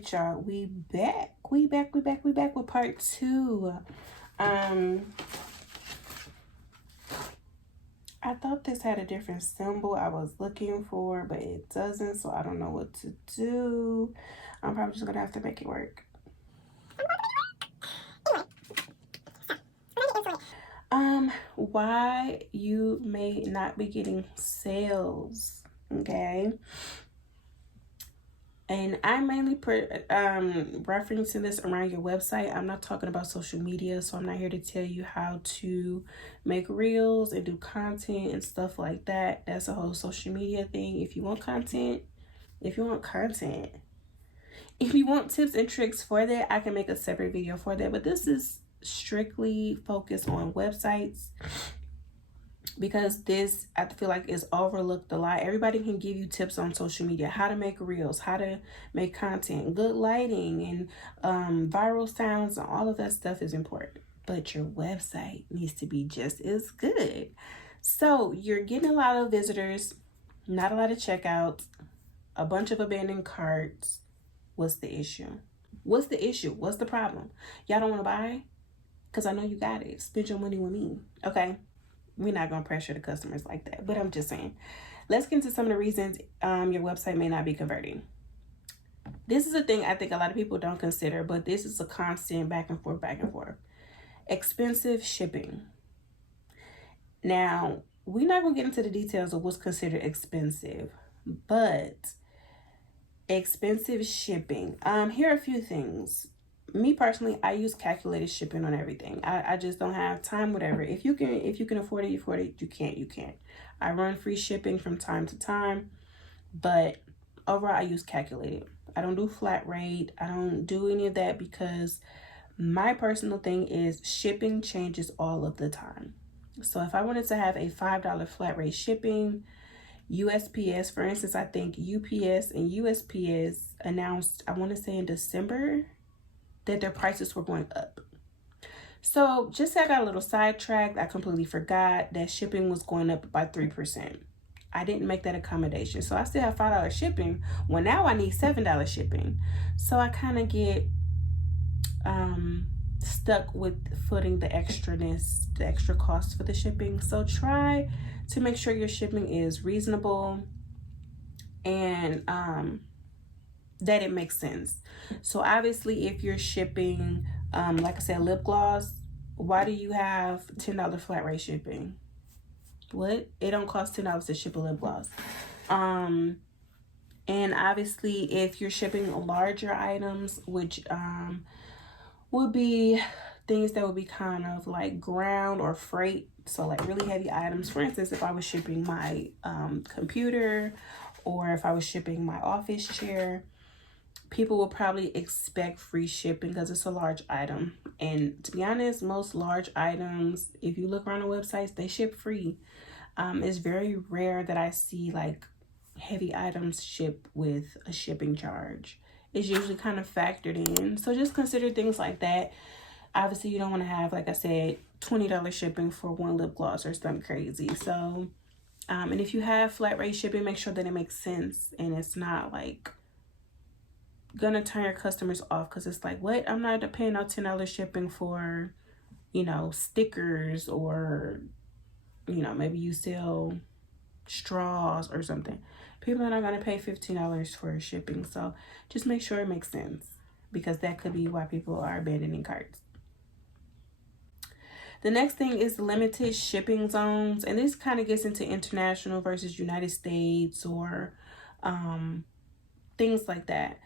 right, y'all, we back with part 2. I thought this had a different symbol I was looking for, but it doesn't, so I don't know what to do. I'm probably just gonna have to make it work. Why you may not be getting sales, okay? And I mainly referencing this around your website. I'm not talking about social media, so I'm not here to tell you how to make reels and do content and stuff like that. That's a whole social media thing. If you want tips and tricks for that, I can make a separate video for that. But this is strictly focused on websites, because this, I feel like, is overlooked a lot. Everybody can give you tips on social media, how to make reels, how to make content, good lighting, and viral sounds, and all of that stuff is important. But your website needs to be just as good. So you're getting a lot of visitors, not a lot of checkouts, a bunch of abandoned carts. What's the issue? What's the problem? Y'all don't want to buy? Because I know you got it. Spend your money with me, okay? We're not going to pressure the customers like that, but I'm just saying. Let's get into some of the reasons your website may not be converting. This is a thing I think a lot of people don't consider, but this is a constant back and forth. Expensive shipping. Now, we're not going to get into the details of what's considered expensive, but expensive shipping. Here are a few things. Me personally, I use calculated shipping on everything. I just don't have time, whatever. If you can afford it, you afford it. You can't. I run free shipping from time to time, but overall I use calculated. I don't do flat rate. I don't do any of that, because my personal thing is shipping changes all of the time. So if I wanted to have a $5 flat rate shipping, USPS, for instance, I think UPS and USPS announced, I want to say in December, that their prices were going up. So just say I got a little sidetracked. I completely forgot that shipping was going up by 3%. I didn't make that accommodation. So I still have $5 shipping. Well, now I need $7 shipping. So I kind of get stuck with footing the extra cost for the shipping. So try to make sure your shipping is reasonable and that it makes sense. So obviously, if you're shipping, like I said, lip gloss, why do you have $10 flat rate shipping? What? It don't cost $10 to ship a lip gloss. And obviously, if you're shipping larger items, which would be things that would be kind of like ground or freight, so like really heavy items. For instance, if I was shipping my computer, or if I was shipping my office chair, people will probably expect free shipping because it's a large item. And to be honest, most large items, if you look around the websites, they ship free. It's very rare that I see like heavy items ship with a shipping charge. It's usually kind of factored in. So just consider things like that. Obviously, you don't want to have, like I said, $20 shipping for one lip gloss or something crazy. So, and if you have flat rate shipping, make sure that it makes sense and it's not like gonna turn your customers off, because it's like, what? I'm not paying no $10 shipping for, stickers, or, maybe you sell straws or something. People are not gonna pay $15 for shipping. So just make sure it makes sense, because that could be why people are abandoning carts. The next thing is limited shipping zones, and this kind of gets into international versus United States, or things like that.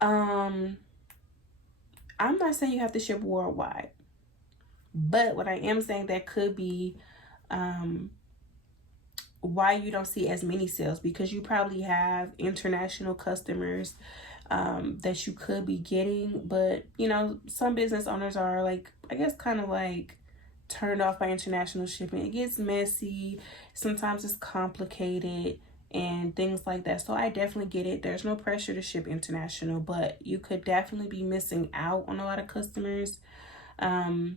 I'm not saying you have to ship worldwide, but what I am saying, that could be why you don't see as many sales, because you probably have international customers that you could be getting, but some business owners are like, I guess, kind of like turned off by international shipping. It gets messy, sometimes it's complicated and things like that. So I definitely get it. There's no pressure to ship international, but you could definitely be missing out on a lot of customers who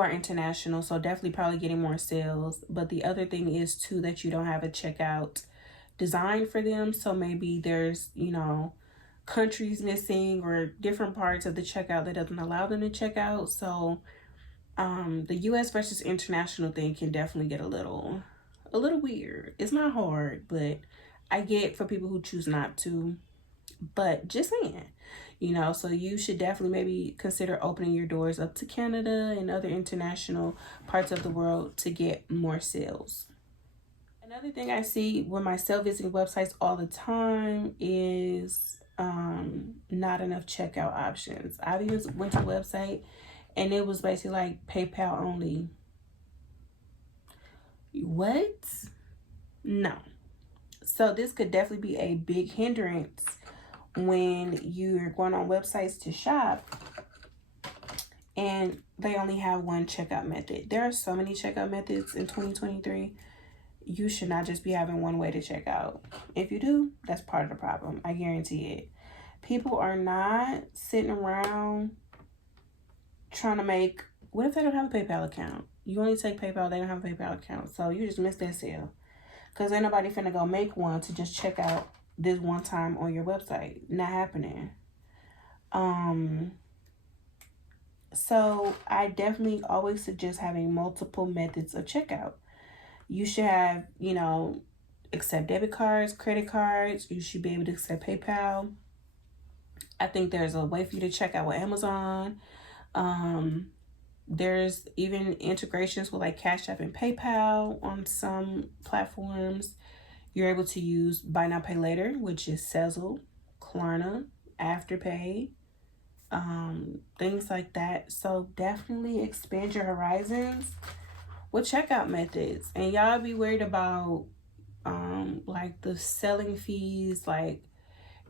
are international. So definitely probably getting more sales. But the other thing is too, that you don't have a checkout design for them. So maybe there's, countries missing or different parts of the checkout that doesn't allow them to check out. So the US versus international thing can definitely get a little weird. It's not hard, but I get for people who choose not to. But just saying, so you should definitely maybe consider opening your doors up to Canada and other international parts of the world to get more sales. Another thing I see with my self-visiting websites all the time is not enough checkout options. I've even went to a website and it was basically like PayPal only. What? No. So this could definitely be a big hindrance when you're going on websites to shop and they only have one checkout method. There are so many checkout methods in 2023. You should not just be having one way to check out. If you do, that's part of the problem. I guarantee it. People are not sitting around trying to make, what if they don't have a PayPal account? You only take PayPal, they don't have a PayPal account. So you just missed that sale. Because ain't nobody finna go make one to just check out this one time on your website. Not happening. So I definitely always suggest having multiple methods of checkout. You should have, accept debit cards, credit cards. You should be able to accept PayPal. I think there's a way for you to check out with Amazon. There's even integrations with like Cash App and PayPal on some platforms. You're able to use Buy Now Pay Later, which is Sezzle, Klarna, Afterpay, things like that. So definitely expand your horizons with checkout methods. And y'all be worried about like the selling fees. Like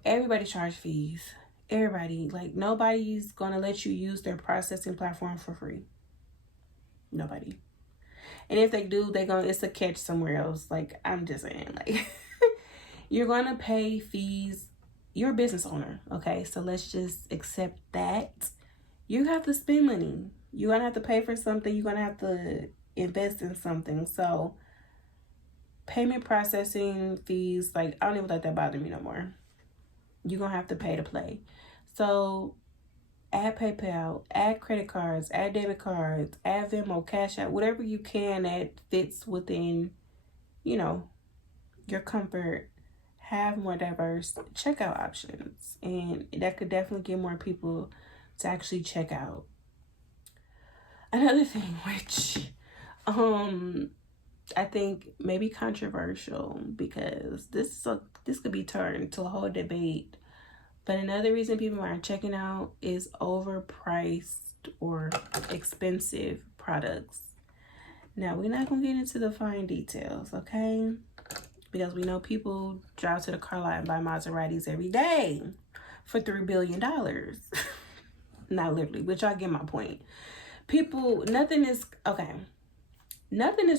everybody charge fees. Everybody, like nobody's gonna let you use their processing platform for free. Nobody. And if they do, it's a catch somewhere else. Like I'm just saying, like you're gonna pay fees. You're a business owner, okay? So let's just accept that. You have to spend money. You're gonna have to pay for something. You're gonna have to invest in something. So payment processing fees, like I don't even let that bother me no more. You're gonna have to pay to play. So add PayPal, add credit cards, add debit cards, add Venmo, Cash App, whatever you can that fits within, your comfort. Have more diverse checkout options, and that could definitely get more people to actually check out. Another thing, which I think maybe controversial, because this could be turned to a whole debate. But another reason people aren't checking out is overpriced or expensive products. Now, we're not going to get into the fine details, okay? Because we know people drive to the car lot and buy Maseratis every day for $3 billion. Not literally, but y'all get my point. Nothing is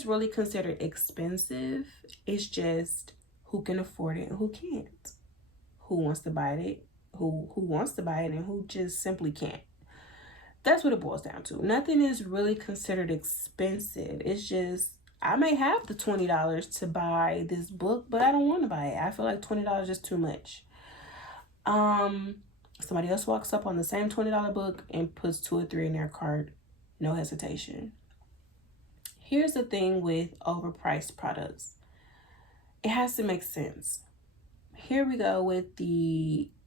really considered expensive. It's just who can afford it and who can't. Who wants to buy it, who wants to buy it, and who just simply can't. That's what it boils down to. Nothing is really considered expensive. It's just, I may have the $20 to buy this book, but I don't want to buy it. I feel like $20 is too much. Somebody else walks up on the same $20 book and puts 2 or 3 in their cart. No hesitation. Here's the thing with overpriced products. It has to make sense. Here we go with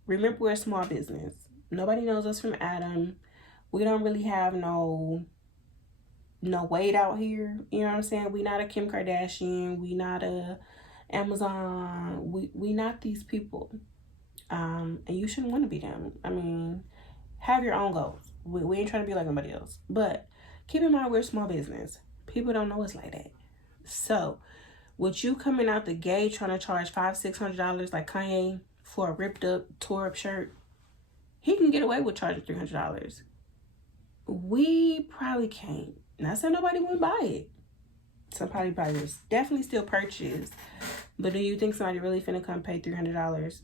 remember, we're a small business. Nobody knows us from Adam. We don't really have no weight out here. You know what I'm saying? We not a Kim Kardashian. We not a Amazon. We not these people. And you shouldn't want to be them. I mean, have your own goals. We ain't trying to be like nobody else. But keep in mind, we're a small business. People don't know us like that. So, with you coming out the gate trying to charge $500-$600 like Kanye for a ripped up, tore up shirt, he can get away with charging $300. We probably can't. Not saying nobody wouldn't buy it. Somebody probably would definitely still purchase. But do you think somebody really finna come pay $300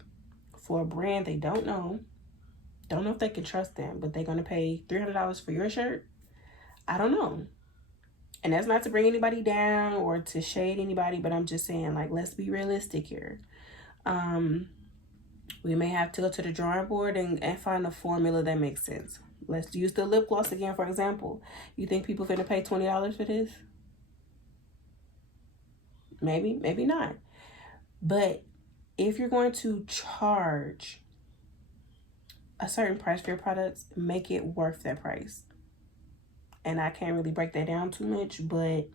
for a brand they don't know? Don't know if they can trust them, but they're gonna pay $300 for your shirt? I don't know. And that's not to bring anybody down or to shade anybody, but I'm just saying, like, let's be realistic here. We may have to go to the drawing board and find a formula that makes sense. Let's use the lip gloss again, for example. You think people finna pay $20 for this? Maybe, maybe not. But if you're going to charge a certain price for your products, make it worth that price. And I can't really break that down too much, but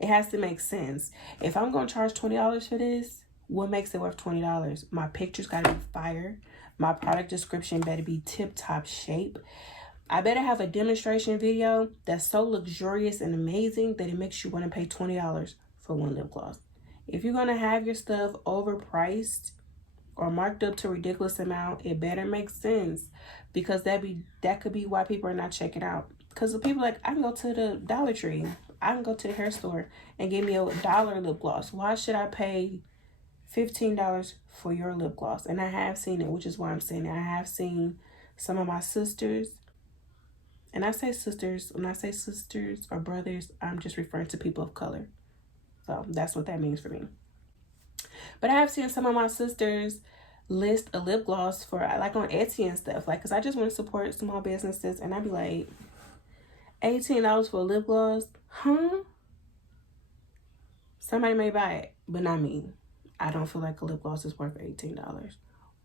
it has to make sense. If I'm going to charge $20 for this, what makes it worth $20? My pictures got to be fire. My product description better be tip-top shape. I better have a demonstration video that's so luxurious and amazing that it makes you want to pay $20 for one lip gloss. If you're going to have your stuff overpriced or marked up to a ridiculous amount, it better make sense, because that could be why people are not checking out. Because the people like, I can go to the Dollar Tree, I can go to the hair store and get me a $1 lip gloss. Why should I pay $15 for your lip gloss? And I have seen it, which is why I'm saying it. I have seen some of my sisters, and I say sisters, when I say sisters or brothers, I'm just referring to people of color. So that's what that means for me. But I have seen some of my sisters list a lip gloss for, like, on Etsy and stuff, like, because I just want to support small businesses, and I'd be like, $18 for a lip gloss? Huh? Somebody may buy it, but not me. I don't feel like a lip gloss is worth $18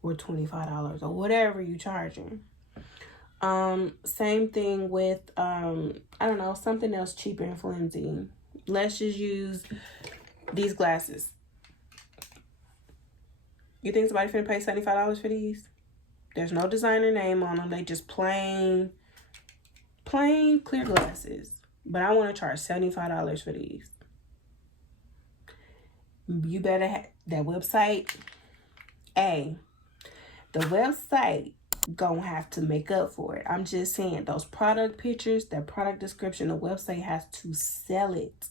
or $25 or whatever you charging. Same thing with, I don't know, something else cheap and flimsy. Let's just use these glasses. You think somebody finna pay $75 for these? There's no designer name on them. They just plain clear glasses. But I want to charge $75 for these. You better have that website. The website gonna have to make up for it. I'm just saying, those product pictures, that product description, the website has to sell it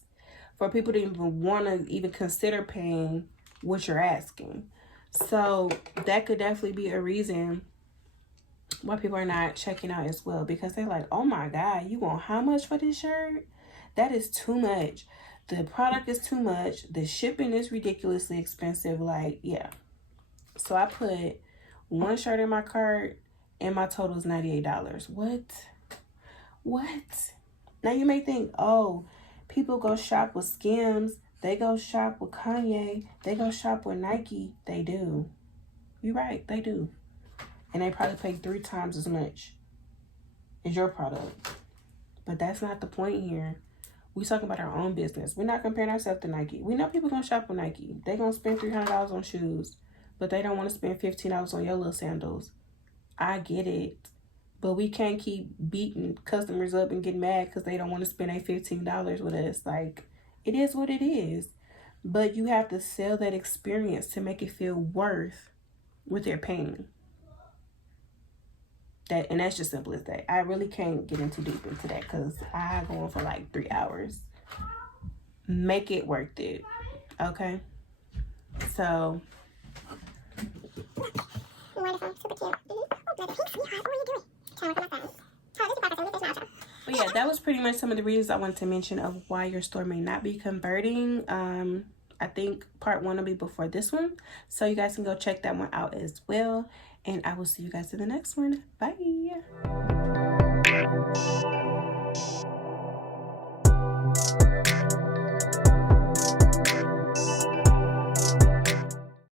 for people to even want to even consider paying what you're asking. So that could definitely be a reason why people are not checking out as well, because they're like, oh my God, you want how much for this shirt? That is too much. The product is too much. The shipping is ridiculously expensive. Like, yeah. So I put one shirt in my cart and my total is $98. What? Now you may think, oh, people go shop with Skims. They go shop with Kanye. They go shop with Nike. They do. You're right, they do. And they probably pay 3 times as much as your product. But that's not the point here. We talking about our own business. We're not comparing ourselves to Nike. We know people gonna shop with Nike. They gonna spend $300 on shoes, but they don't want to spend $15 on your little sandals. I get it. But we can't keep beating customers up and getting mad because they don't want to spend their $15 with us. Like, it is what it is. But you have to sell that experience to make it feel worth what they're paying. And that's just simple as that. I really can't get into deep into that because I go on for like 3 hours. Make it worth it. Okay? So. Wonderful. Super cute. What are you doing? But yeah, that was pretty much some of the reasons I wanted to mention of why your store may not be converting. I think part 1 will be before this one. So you guys can go check that one out as well. And I will see you guys in the next one. Bye.